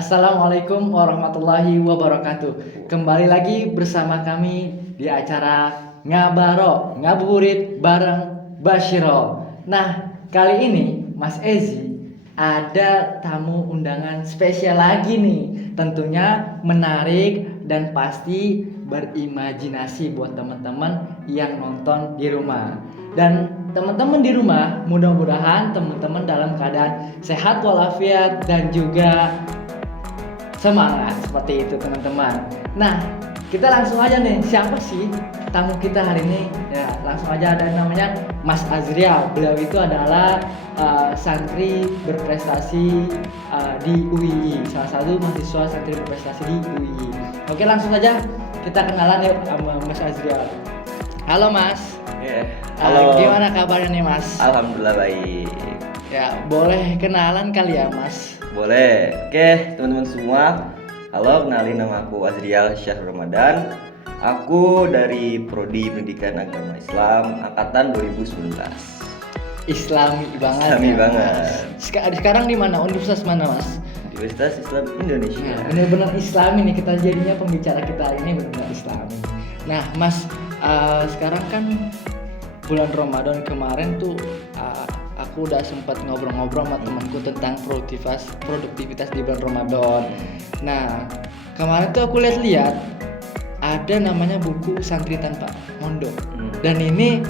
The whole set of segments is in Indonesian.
Assalamualaikum warahmatullahi wabarakatuh. Kembali lagi bersama kami di acara Ngabaro, Ngabuburit bareng Bashiro. Nah, kali ini Mas Ezi ada tamu undangan spesial lagi nih. Tentunya menarik dan pasti berimajinasi buat teman-teman yang nonton di rumah. Dan teman-teman di rumah, mudah-mudahan teman-teman dalam keadaan sehat walafiat dan juga semangat seperti itu teman-teman. Nah, kita langsung aja nih, siapa sih tamu kita hari ini? Ya, langsung aja ada namanya Mas Azrial. Beliau itu adalah santri berprestasi di UII, salah satu mahasiswa santri berprestasi di UII. Oke, langsung aja kita kenalan yuk sama Mas Azrial. Halo Mas. Ya, halo. Gimana kabarnya nih Mas? Alhamdulillah baik. Ya, boleh kenalan kali ya Mas? Boleh. Oke, teman-teman semua. Halo, kenalin nama aku Azrial Syahrul Ramadan. Aku dari Prodi Pendidikan Agama Islam angkatan 2019. Islami banget. Islami ya, banget. Mas. Sekarang di mana? Universitas mana, Mas? Universitas Islam Indonesia. Nah, bener-bener Islami nih, kita jadinya pembicara kita hari ini benar-benar Islami. Nah, Mas, sekarang kan bulan Ramadan kemarin tuh aku udah sempat ngobrol-ngobrol sama temanku tentang produktivitas di bulan Ramadan. Nah, kemarin tuh aku lihat-lihat ada namanya buku Santri Tanpa Mondok. Dan ini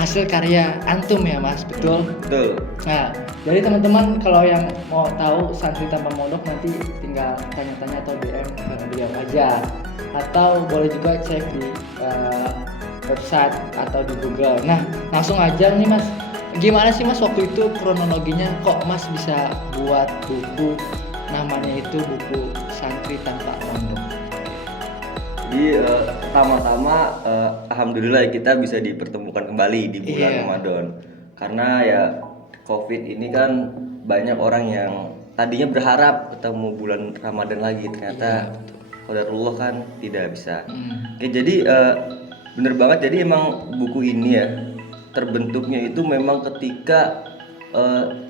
hasil karya antum ya Mas, betul? Betul. Nah, jadi teman-teman kalau yang mau tahu Santri Tanpa Mondok nanti tinggal tanya-tanya atau DM ke beliau aja. Atau boleh juga cek di website atau di Google. Nah, langsung aja nih Mas. Gimana sih Mas waktu itu kronologinya kok Mas bisa buat buku namanya itu buku Santri Tanpa Mondok? Jadi pertama-tama alhamdulillah kita bisa dipertemukan kembali di bulan Iya. Ramadan. Karena ya Covid ini kan banyak orang yang tadinya berharap ketemu bulan Ramadan lagi, ternyata qadarullah kan tidak bisa. Oke, jadi bener banget, jadi emang buku ini ya terbentuknya itu memang ketika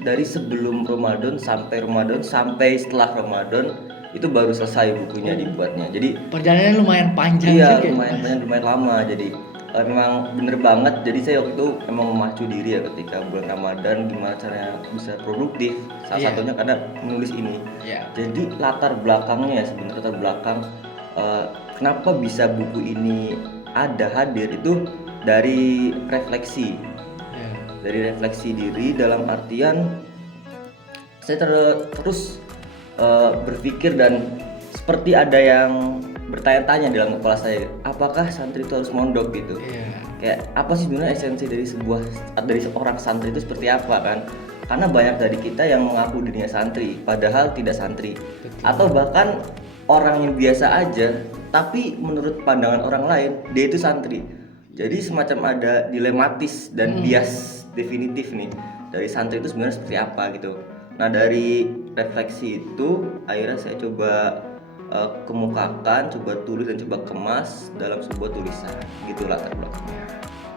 dari sebelum Ramadan sampai setelah Ramadan itu baru selesai bukunya dibuatnya. Jadi Perjalanannya lumayan panjang iya, juga. lumayan banyak, lumayan lama. Jadi memang bener banget. Jadi saya waktu itu emang memacu diri ya ketika bulan Ramadan gimana caranya bisa produktif. Salah Iya. satunya karena menulis ini. Iya. Jadi latar belakangnya ya, sebenarnya latar belakang kenapa bisa buku ini ada hadir itu dari refleksi. Iya. Dari refleksi diri dalam artian saya terus berpikir dan seperti ada yang bertanya-tanya dalam kepala saya, apakah santri itu harus mondok gitu? Iya. Kayak apa sih sebenarnya esensi dari seorang santri itu seperti apa kan? Karena banyak dari kita yang mengaku dirinya santri padahal tidak santri. Betul. Atau bahkan orang yang biasa aja tapi menurut pandangan orang lain dia itu santri. Jadi semacam ada dilematis dan bias definitif nih dari santri itu sebenarnya seperti apa gitu. Nah, dari refleksi itu akhirnya saya coba kemukakan, coba tulis dan coba kemas dalam sebuah tulisan. Gitu latar belakangnya.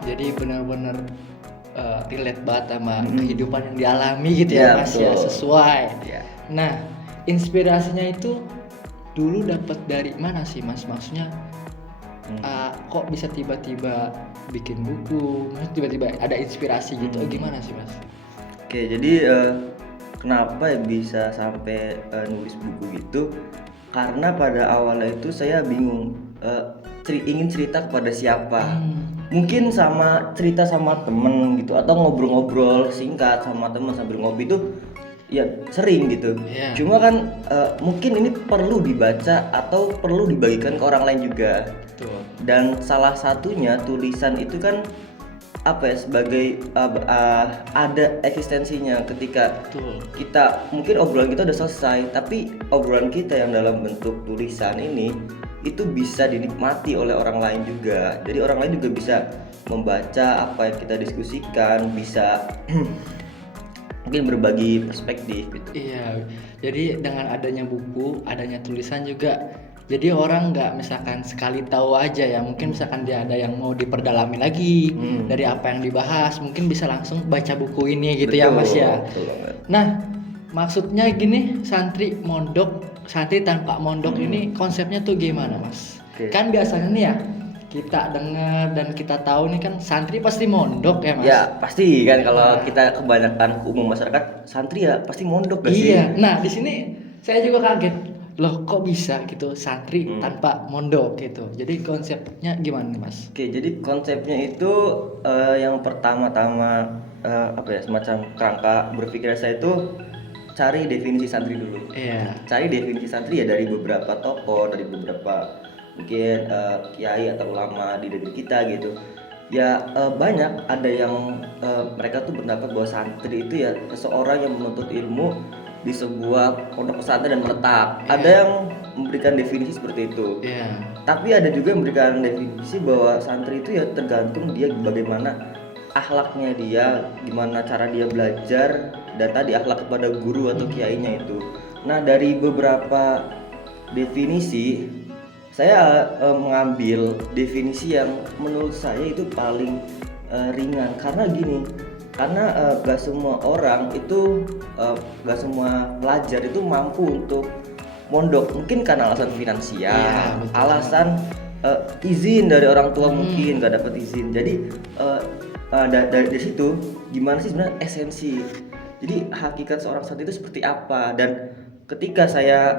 Jadi benar-benar relate banget sama kehidupan yang dialami gitu ya Ya, Mas ya, betul. sesuai. Ya. Nah, inspirasinya itu dulu dapat dari mana sih Mas? Maksudnya kok bisa tiba-tiba bikin buku? Maksudnya tiba-tiba ada inspirasi gitu? Gimana sih Mas? Oke, jadi kenapa bisa sampai nulis buku gitu? Karena pada awalnya itu saya bingung ingin cerita kepada siapa. Mungkin cerita sama temen gitu, atau ngobrol-ngobrol singkat sama temen sambil ngopi itu ya sering gitu. Iya. Cuma kan mungkin ini perlu dibaca atau perlu dibagikan ke orang lain juga. Betul. Dan salah satunya tulisan itu kan apa ya, sebagai ada eksistensinya ketika Betul. kita mungkin obrolan kita udah selesai, tapi obrolan kita yang dalam bentuk tulisan ini itu bisa dinikmati oleh orang lain juga. Jadi orang lain juga bisa membaca apa yang kita diskusikan, bisa mungkin berbagi perspektif gitu. Iya, jadi dengan adanya buku, adanya tulisan juga, jadi orang nggak misalkan sekali tahu aja ya, mungkin misalkan dia ada yang mau diperdalami lagi dari apa yang dibahas, mungkin bisa langsung baca buku ini gitu ya Mas ya. Betul banget. Nah, maksudnya gini, santri mondok santri tanpa mondok ini konsepnya tuh gimana Mas? Oke. Kan biasanya nih ya kita dengar dan kita tahu nih kan santri pasti mondok ya Mas. Ya pasti kan kalau Nah. kita kebanyakan umum masyarakat santri ya pasti mondok gak sih? Iya. Nah di sini saya juga kaget. Loh kok bisa gitu santri tanpa mondok gitu. Jadi konsepnya gimana nih Mas? Oke, jadi konsepnya itu yang pertama-tama apa ya, semacam kerangka berpikir saya itu cari definisi santri dulu. Iya. Cari definisi santri ya dari beberapa tokoh, dari beberapa mungkin kiai atau ulama di negeri kita gitu. Ya banyak ada yang mereka tuh berpendapat bahwa santri itu ya seseorang yang menuntut ilmu di sebuah pondok pesantren dan menetap. Ada yang memberikan definisi seperti itu. Iya. Tapi ada juga yang memberikan definisi bahwa santri itu ya tergantung dia bagaimana akhlaknya dia, gimana cara dia belajar, dan tadi akhlak kepada guru atau kiainya itu. Nah dari beberapa definisi saya mengambil definisi yang menurut saya itu paling ringan karena gini. Karena gak semua orang itu, gak semua pelajar itu mampu untuk mondok. Mungkin karena alasan finansial, Iya, betul. alasan izin dari orang tua mungkin gak dapat izin. Jadi dari situ gimana sih sebenarnya esensi. Jadi hakikat seorang santri itu seperti apa. Dan ketika saya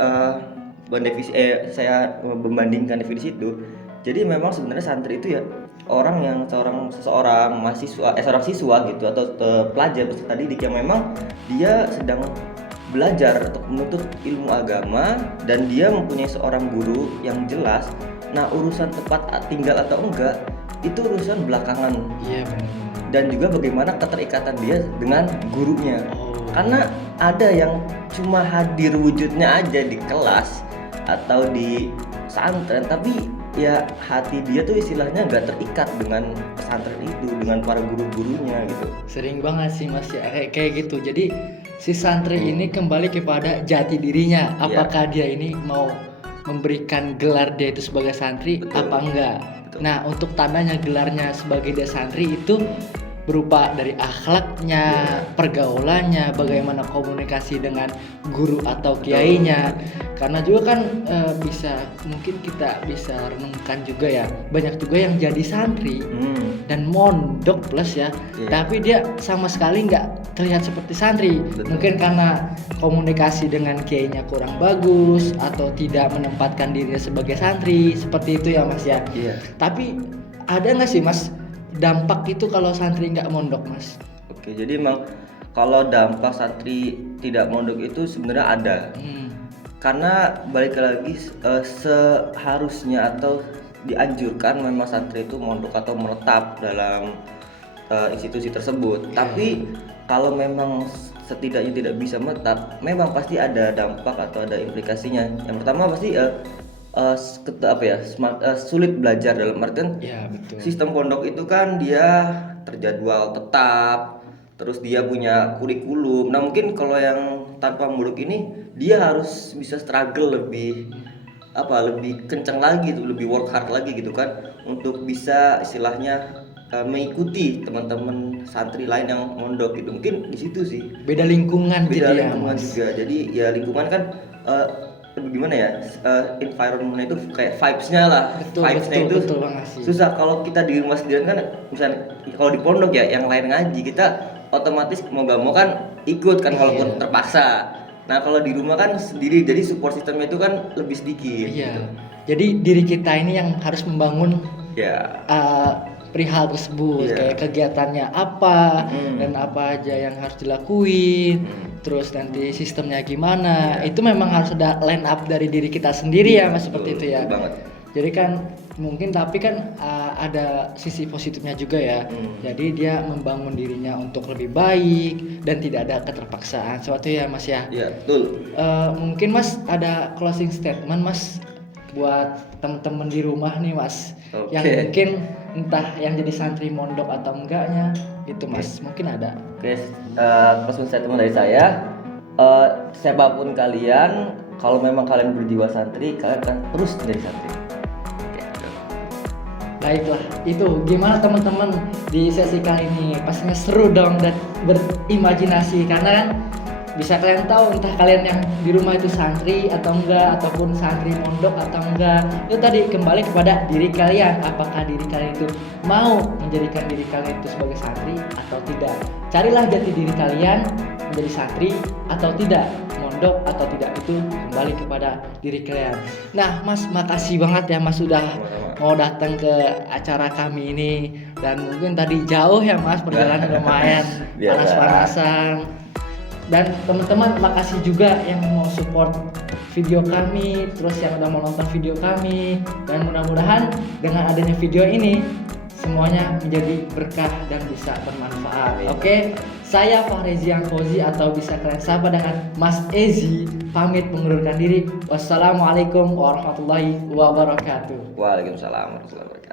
saya membandingkan definisi itu, jadi memang sebenarnya santri itu ya orang yang seorang mahasiswa seorang siswa gitu atau pelajar peserta didik yang memang dia sedang belajar untuk menuntut ilmu agama dan dia mempunyai seorang guru yang jelas. Nah urusan tempat tinggal atau enggak itu urusan belakangan. Iya benar. Dan juga bagaimana keterikatan dia dengan gurunya. Karena ada yang cuma hadir wujudnya aja di kelas atau di pesantren, tapi ya hati dia tuh istilahnya nggak terikat dengan pesantren itu, dengan para guru-gurunya gitu. Sering banget sih Mas ya kayak gitu. Jadi si santri ini kembali kepada jati dirinya. Apakah dia ini mau memberikan gelar dia itu sebagai santri apa enggak? Betul. Nah untuk tandanya gelarnya sebagai dia santri itu berupa dari akhlaknya, pergaulannya, bagaimana komunikasi dengan guru atau kiainya. Karena juga kan mungkin kita bisa renungkan juga ya, banyak juga yang jadi santri dan mondok plus ya, tapi dia sama sekali nggak terlihat seperti santri. Betul. Mungkin karena komunikasi dengan kiainya kurang bagus atau tidak menempatkan dirinya sebagai santri, seperti itu ya Mas ya. Iya. Tapi ada nggak sih Mas dampak itu kalau santri nggak mondok Mas? Oke, jadi emang kalau dampak santri tidak mondok itu sebenarnya ada. Karena balik lagi seharusnya atau dianjurkan memang santri itu mondok atau menetap dalam institusi tersebut. Tapi kalau memang setidaknya tidak bisa menetap, memang pasti ada dampak atau ada implikasinya. Yang pertama pasti sulit belajar dalam artian sistem pondok itu kan dia terjadwal tetap, terus dia punya kurikulum. Nah mungkin kalau yang tanpa mondok ini dia harus bisa struggle lebih kencang lagi tuh, lebih work hard lagi gitu kan untuk bisa istilahnya mengikuti teman-teman santri lain yang mondok gitu. Mungkin di situ sih beda lingkungan juga. Jadi ya lingkungan kan gimana ya, environment itu kayak vibes-nya lah. Vibes-nya itu susah kalau kita di rumah sendirian kan. Misalnya kalau di pondok ya yang lain ngaji, kita otomatis mau gak mau kan ikut kan walaupun terpaksa. Nah kalau di rumah kan sendiri, jadi support sistemnya itu kan lebih sedikit. Gitu. Jadi diri kita ini yang harus membangun perihal tersebut, kayak kegiatannya apa dan apa aja yang harus dilakuin, terus nanti sistemnya gimana. Itu memang harus ada line up dari diri kita sendiri ya Mas, seperti itu ya. Jadi kan mungkin tapi kan ada sisi positifnya juga ya. Jadi dia membangun dirinya untuk lebih baik dan tidak ada keterpaksaan suatu ya Mas ya. Iya, betul. Mungkin Mas ada closing statement Mas buat temen-temen di rumah nih Mas, yang mungkin entah yang jadi santri mondok atau enggaknya gitu Mas, mungkin ada. Closing statement dari saya, siapapun kalian, kalau memang kalian berjiwa santri, kalian akan terus menjadi santri. Baiklah, itu gimana teman-teman di sesi kali ini? Pastinya seru dong dan berimajinasi karena bisa kalian tahu entah kalian yang di rumah itu santri atau enggak, ataupun santri pondok atau enggak. Itu tadi kembali kepada diri kalian, apakah diri kalian itu mau menjadikan diri kalian itu sebagai santri atau tidak. Carilah jati diri kalian menjadi santri atau tidak, mondok atau tidak, itu kembali kepada diri kalian. Nah Mas, makasih banget ya Mas sudah mau datang ke acara kami ini, dan mungkin tadi jauh ya Mas, perjalanan lumayan Biasa. panas-panasan. Dan teman-teman makasih juga yang mau support video kami, terus yang udah mau nonton video kami, dan mudah-mudahan dengan adanya video ini semuanya menjadi berkah dan bisa bermanfaat. Oke, saya Fahrezian Fauzi atau bisa kalian sapa dengan Mas Ezi, pamit mengundurkan diri. Wassalamualaikum warahmatullahi wabarakatuh. Waalaikumsalam warahmatullahi wabarakatuh.